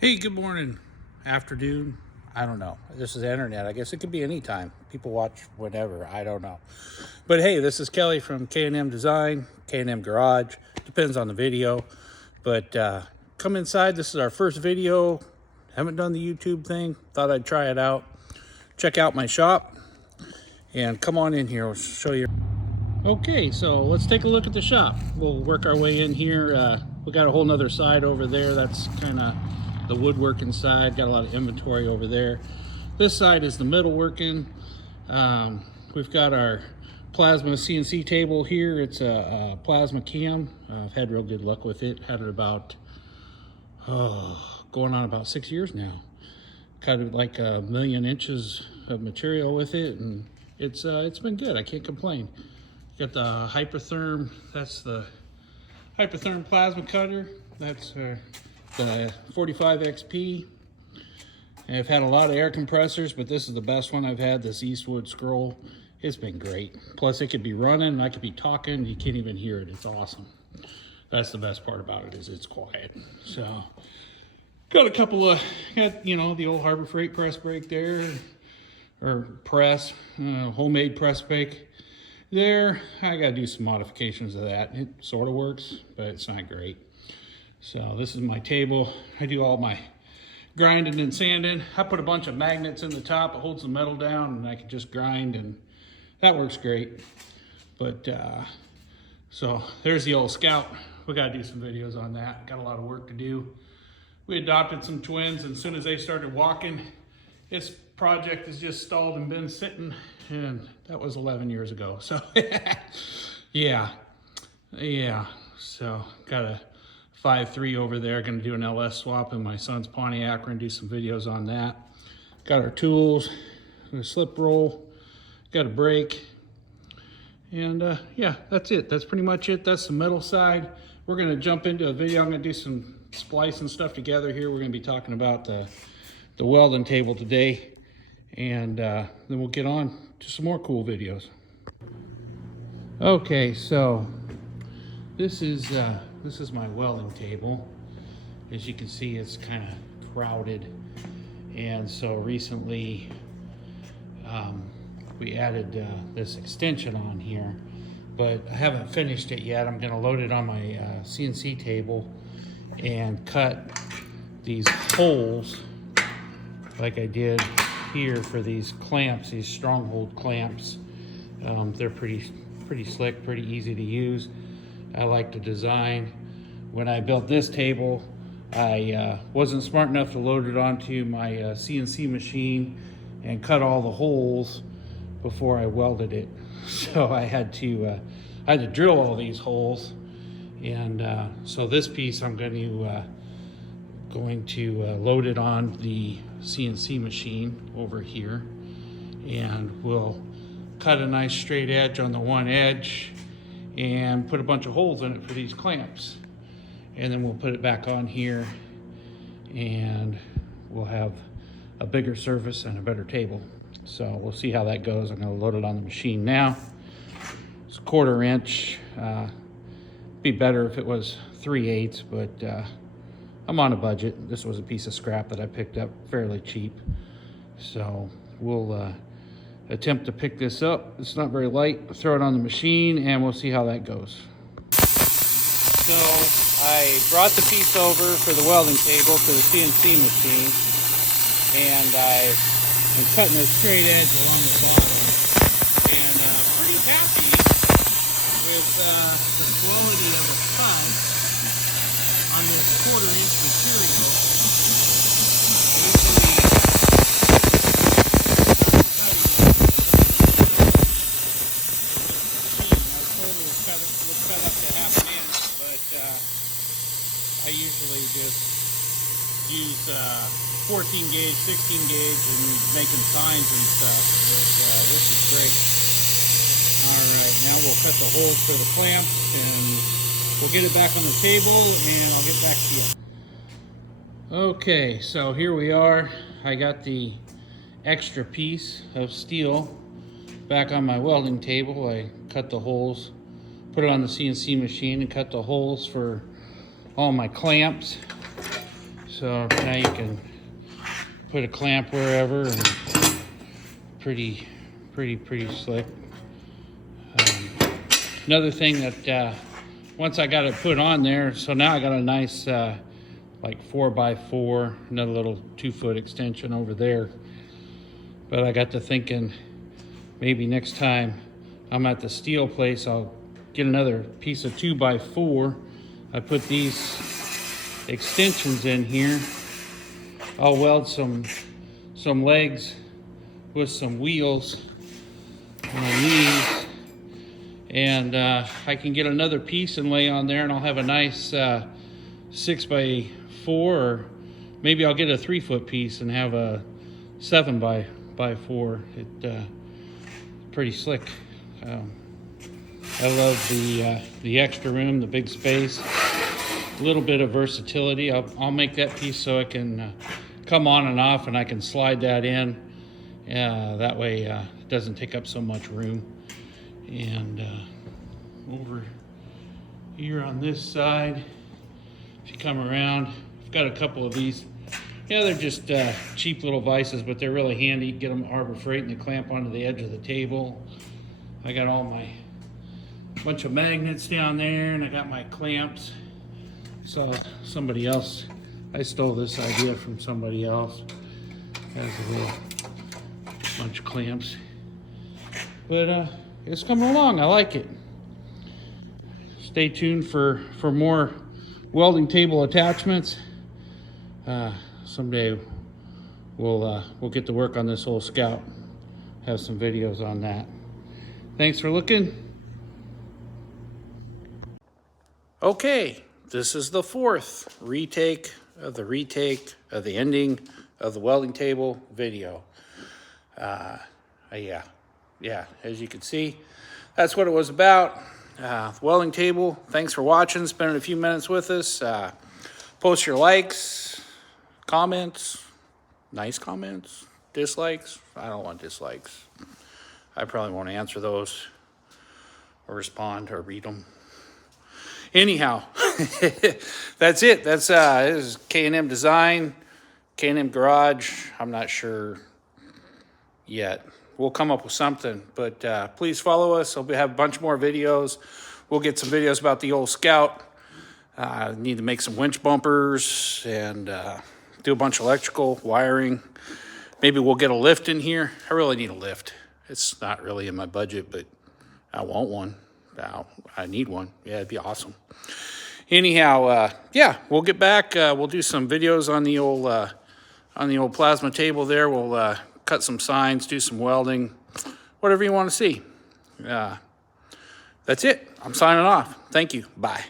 Hey, good morning, afternoon. I don't know. This is the internet. I guess it could be any time. People watch whenever. I don't know. But hey, this is Kelly from K&M Design, K&M Garage. Depends on the video. But come inside. This is our first video. Haven't done the YouTube thing. Thought I'd try it out. Check out my shop. And come on in here. I'll show you. Okay, so let's take a look at the shop. We'll work our way in here. We got a whole nother side over there. That's kind of the woodworking side. Got a lot of inventory over there. This side is the metalworking. We've got our plasma CNC table here. It's a plasma cam. I've had real good luck with it. Had it about going on about 6 years now. Cut it like 1,000,000 inches of material with it, and it's been good. I can't complain. Got the Hypertherm. That's the Hypertherm plasma cutter. That's the 45 XP. And I've had a lot of air compressors, but this is the best one I've had, this Eastwood Scroll. It's been great. Plus it could be running and I could be talking, you can't even hear it. It's awesome. That's the best part about it, is it's quiet. So got a couple of, you know, the old Harbor Freight press brake there, or press, homemade press brake there. I gotta do some modifications of that. It sort of works, but it's not great. So this is my table. I do all my grinding and sanding. I put a bunch of magnets in the top. It holds the metal down and I can just grind, and that works great. But so there's the old Scout. We gotta do some videos on that. Got a lot of work to do. We adopted some twins, and as soon as they started walking, this project has just stalled and been sitting, and that was 11 years ago. So yeah. So got a 5.3 over there. Gonna do an LS swap in my son's Pontiac. We're gonna do some videos on that. Got our tools, a slip roll, got a brake, and yeah, that's it. That's pretty much it. That's the metal side. We're gonna jump into a video. I'm gonna do some splicing stuff together here. We're gonna be talking about the welding table today, and then we'll get on to some more cool videos. Okay, so this is my welding table. As you can see, it's kind of crowded, and so recently we added this extension on here, but I haven't finished it yet. I'm going to load it on my CNC table and cut these holes like I did here for these clamps, these stronghold clamps. They're pretty slick, pretty easy to use. I like the design. When I built this table, I wasn't smart enough to load it onto my CNC machine and cut all the holes before I welded it. So I had to drill all these holes, and so this piece I'm going to load it on the CNC machine over here, and we'll cut a nice straight edge on the one edge and put a bunch of holes in it for these clamps, and then we'll put it back on here, and we'll have a bigger surface and a better table. So we'll see how that goes. I'm going to load it on the machine now. It's a 1/4 inch. Be better if it was 3/8, but I'm on a budget. This was a piece of scrap that I picked up fairly cheap. So we'll attempt to pick this up. It's not very light. Throw it on the machine and we'll see how that goes. So I brought the piece over for the welding table to the CNC machine, and I am cutting a straight edge along the bottom, and pretty happy with the quality of the cut on this 1/4 inch material. I usually just use 14 gauge, 16 gauge, and making signs and stuff, but this is great. All right, now we'll cut the holes for the clamps, and we'll get it back on the table, and I'll get back to you. Okay, so here we are. I got the extra piece of steel back on my welding table. I cut the holes, put it on the CNC machine, and cut the holes for all my clamps. So now you can put a clamp wherever, and pretty slick. Another thing that once I got it put on there, so now I got a nice like 4x4, another little 2-foot extension over there. But I got to thinking, maybe next time I'm at the steel place, I'll get another piece of 2x4. I put these extensions in here. I'll weld some legs with some wheels on these, and I can get another piece and lay on there, and I'll have a nice 6x4, or maybe I'll get a 3-foot piece and have a 7x4. It's pretty slick. I love the extra room, the big space, a little bit of versatility. I'll make that piece so it can come on and off, and I can slide that in. That way it doesn't take up so much room. And over here on this side, if you come around, I've got a couple of these. Yeah, they're just cheap little vices, but they're really handy. You can get them at Harbor Freight, and they clamp onto the edge of the table. I got all my bunch of magnets down there, and I got my clamps. So somebody else, I stole this idea from somebody else. Has a little bunch of clamps, but it's coming along. I like it. Stay tuned for more welding table attachments. Someday we'll get to work on this whole Scout. Have some videos on that. Thanks for looking. Okay, this is the 4th retake of the ending of the welding table video. Yeah, as you can see, that's what it was about. The welding table. Thanks for watching, spending a few minutes with us. Post your likes, comments, nice comments, dislikes. I don't want dislikes. I probably won't answer those or respond or read them. Anyhow, that's it. This is K&M Design, K&M Garage. I'm not sure yet. We'll come up with something, but please follow us. We'll have a bunch more videos. We'll get some videos about the old Scout. Need to make some winch bumpers and do a bunch of electrical wiring. Maybe we'll get a lift in here. I really need a lift. It's not really in my budget, but I want one. I need one. Yeah, it'd be awesome. Anyhow, yeah, we'll get back. We'll do some videos on the old plasma table there. We'll cut some signs, do some welding, whatever you want to see. That's it. I'm signing off. Thank you. Bye.